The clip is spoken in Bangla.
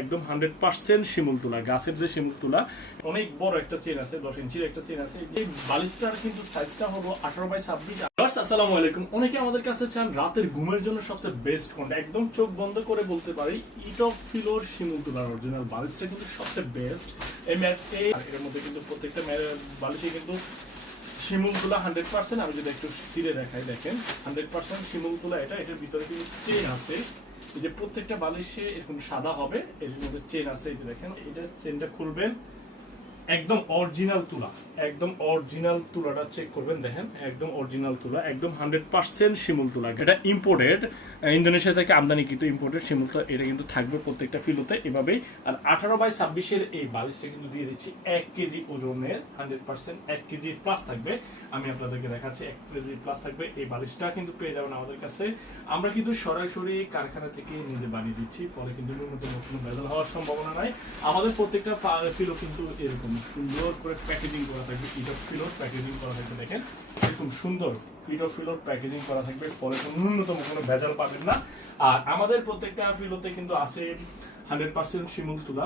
একদম হান্ড্রেড পার্সেন্ট শিমুল তুলা, গাছের যে শিমুল তুলা, অনেক বড় একটা চেন আছে, দশ ইঞ্চির একটা চেন আছে। এই বালিশটার কিন্তু সাইজটা হলো আঠারো বাই ছাব্বিশ। আসসালামু আলাইকুম। অনেকে আমাদের কাছে চান রাতের ঘুমের জন্য সবচেয়ে বেস্ট কোনটা? একদম চোখ বন্ধ করে বলতে পারি ইটক ফিলোর শিমুল তুলার অরিজিনাল বালিশটা কিন্তু সবচেয়ে বেস্ট এই এর মধ্যে কিন্তু প্রত্যেকটা বালিশে কিন্তু হান্ড্রেড পার্সেন্ট। আমি যদি একটু সিরে দেখাই, দেখেন, হান্ড্রেড পার্সেন্ট শিমুল তুলা এটা, এটার ভিতরে কিন্তু চেন আছে। এই যে প্রত্যেকটা বালিশে এরকম সাদা হবে, এর মধ্যে চেন আছে, এই যে দেখেন, এটা চেনটা খুলবেন একদম অরিজিনাল তুলা, একদম অরিজিনাল তুলাটা চেক করবেন, দেখেন, একদম অরিজিনাল তুলা, একদম হান্ড্রেড পার্সেন্ট শিমুল তুলা। এটা ইম্পোর্টেড ইন্দোনেশিয়া থেকে আমদানি কিন্তু ইম্পোর্টেড শিমুল তুলা, এটা কিন্তু থাকবে প্রত্যেকটা ফিলোতে এভাবেই। আর আঠারো বাই ছাব্বিশের এই বালিশটা কিন্তু দিয়ে দিচ্ছি এক কেজি ওজনের হান্ড্রেড পার্সেন্ট এক কেজি প্লাস থাকবে। আমি আপনাদেরকে দেখাচ্ছি, এক কেজি প্লাস থাকবে। এই বালিশটা কিন্তু পেয়ে যাবেন আমাদের কাছে। আমরা কিন্তু সরাসরি কারখানা থেকে নিজে বানিয়ে দিচ্ছি, ফলে কিন্তু ন্যূনতম কোনো ভেজাল হওয়ার সম্ভাবনা নাই। আমাদের প্রত্যেকটা ফিলো কিন্তু এরকম। সুন্দর করে প্যাকেজিং করা থাকবে ইট ফিলোর প্যাকেজিং করা থাকবে, দেখেন। এরকম সুন্দর ইট ফিলোর প্যাকেজিং করা থাকবে ফলে কোনো ন্যূনতম কোনো ভেজাল পাবেন না। আর আমাদের প্রত্যেকটা ফিলোতে কিন্তু আছে হান্ড্রেড পার্সেন্ট শিমুল তুলা।